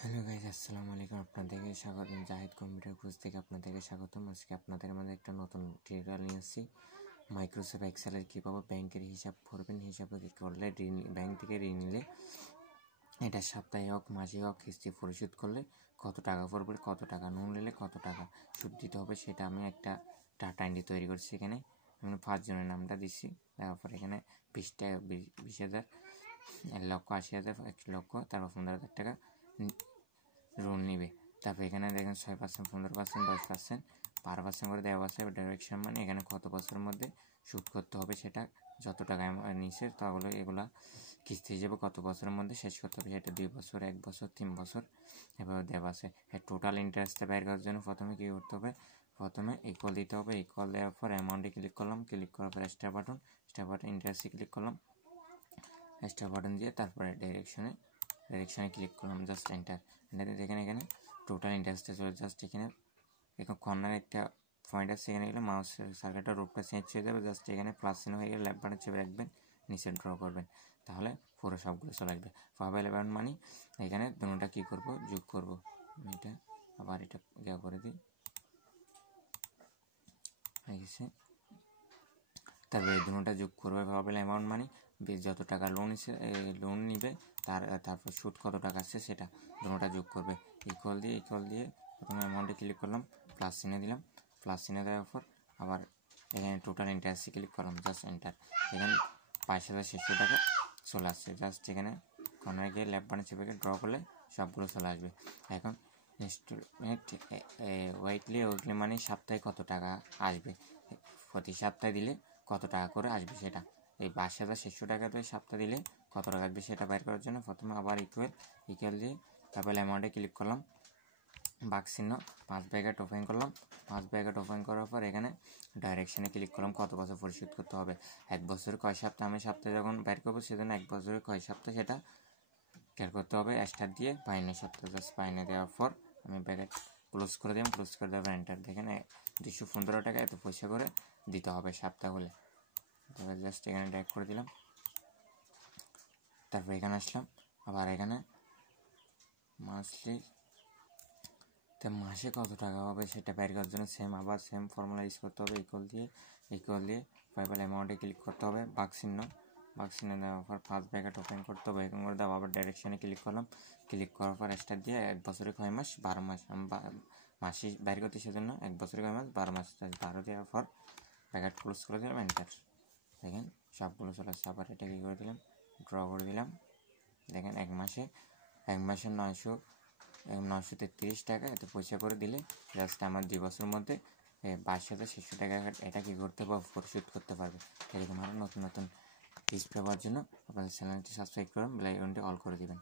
Hello guys, আসসালামু আলাইকুম। আপনাদেরকে স্বাগতম। জাহিদ কম্পিউটার কোর্স থেকে আপনাদেরকে স্বাগতম। আজকে আপনাদের মধ্যে একটা নতুন টিউটোরিয়াল নিয়ে আসছি। মাইক্রোসফট এক্সেলের কীভাবে ব্যাংকের হিসাব করবেন, হিসাবে কী করলে ব্যাংক থেকে ঋণ নিলে এটা সাপ্তাহিক হোক মাসিক হোক কিস্তি পরিশোধ করলে কত টাকা পড়বে, কত টাকা লোন নিলে কত টাকা সুদ দিতে হবে, সেটা আমি একটা ডাটা এন্ট্রি তৈরি করছি। এখানে আমি 5 জনের নামটা দিচ্ছি। তারপর এখানে 20,000, 1,80,000, 1,00,000, তারপর 15,000 টাকা লোন নিবে। তারপর এখানে দেখেন 6%, 15%, 10%, 12% করে দেওয়া আছে। ডাইরেকশন মানে এখানে কত বছরের মধ্যে সুদ করতে হবে, সেটা যত টাকা নিচ্ছে তাহলে এগুলা কিস্তি হিসেবে কত বছরের মধ্যে শেষ করতে হবে, সেটা 2 বছর, 1 বছর, 3 বছর এভাবে দেওয়া আছে। টোটাল ইন্টারেস্টটা বের করার জন্য প্রথমে কী করতে হবে, প্রথমে ইকুয়াল দিতে হবে। ইকুয়াল দেওয়ার পর অ্যামাউন্টে ক্লিক করলাম, ক্লিক করার পর স্টার বাটন ইন্টারেস্টে ক্লিক করলাম, স্টার বাটন দিয়ে তারপরে ডাইরেকশনে ক্লিক করলাম, জাস্ট এন্টার দেখেন এখানে টোটাল ইন্টারেস্টে চলে। জাস্ট এখানে কর্নারে একটা পয়েন্ট আছে, এখানে গেলে মাউসের সার্কেলটা রূপটা চেঞ্জ হয়ে যাবে। জাস্ট এখানে প্লাস চিহ্ন হয়ে গেলে লেফট বাটন চেপে রাখবেন, নিচে ড্র করবেন, তাহলে পুরো সবগুলো চলে আসবে। প্রবাবিল অ্যামাউন্ট মানি এখানে দুটোটা কী করবো, যোগ করবো। এটা আবার এটা করে দিই, হয়ে গেছে। তারপরে এই দুটোটা যোগ করবে। প্রবাবিল অ্যামাউন্ট মানি যত টাকা লোন নিবে তারপর সুদ কত টাকা আসছে সেটা দুটোটা যোগ করবে। ইকুয়াল দিয়ে প্রথমে অ্যামাউন্টে ক্লিক করলাম, প্লাস চিহ্ন দিলাম, প্লাস চিহ্ন দেওয়ার পর আবার এখানে টোটাল ইন্টারেস্টে ক্লিক করলাম, জাস্ট এন্টার। এখানে 22,600 টাকা চলে আসছে। জাস্ট এখানে কর্নারে গিয়ে লেফট বাটন চেপে ড্র করলে সবগুলো চলে আসবে। এখন ইনস্টলমেন্ট উইকলি মানে সপ্তাহে কত টাকা আসবে, প্রতি সপ্তাহে দিলে কত টাকা করে আসবে সেটা। এই 22,600 টাকাতে সপ্তাহে দিলে কত টাকা আসবে সেটা বের করার জন্য প্রথমে আবার ইকুয়াল দিয়ে তারপরে অ্যামাউন্টে ক্লিক করলাম, বাক্স চিহ্ন, 5 ব্র্যাকেট ওপেন করলাম। 5 ব্র্যাকেট ওপেন করার পর এখানে ডাইরেকশনে ক্লিক করলাম, কত বছর পরিশোধ করতে হবে। 1 বছরে কয় সপ্তাহ, আমি সপ্তাহে যখন বের করবো সেজন্য 1 বছরে কয় সপ্তাহ সেটা ক্যাল করতে হবে। স্টার দিয়ে 52 সপ্তাহ, জাস্ট 52 দেওয়ার পর আমি ব্র্যাকেট ক্লোজ করে দিলাম। ক্লোজ করে দেওয়ার এন্টার। দেখেন 215 টাকা এত পয়সা করে দিতে হবে সপ্তাহ হলে। তারপরে জাস্ট এখানে ড্র্যাগ করে দিলাম, তারপর এখানে আসলাম। আবার এখানে মান্থলি মাসে কত টাকা হবে সেটা বের করার জন্য সেম ফর্মুলা ইউজ করতে হবে। ইকুয়াল দিয়ে প্রবাবিল অ্যামাউন্টে ক্লিক করতে হবে, বাক্স চিহ্ন দেওয়ার পর 5 ব্র্যাকেট ওপেন করতে হবে। এরকম করে দেওয়া আবার ডাইরেকশনে ক্লিক করলাম, ক্লিক করার পর স্টার দিয়ে 1 বছরে কয় মাস, 12 মাস। আমি মাসে বের করতে সেজন্য 1 বছরে কয় মাস, 12 মাস। 12 দেওয়ার পর ব্র্যাকেট ক্লোজ করে দিলাম, এন্টার। দেখেন সবগুলো চলে আসছে। আবার এটা কী করে দিলাম, ড্র করে দিলাম। দেখেন 1 মাসে 933 টাকা এত পয়সা করে দিলে জাস্ট আমার 2 বছরের মধ্যে 22,600 টাকা এটা কী করতে পারবো, পরিশোধ করতে পারবে। এরকম আরও নতুন টিপস পাওয়ার জন্য আপনাদের চ্যানেলটি সাবস্ক্রাইব করুন, বেল আইকনটি অল করে দিবেন।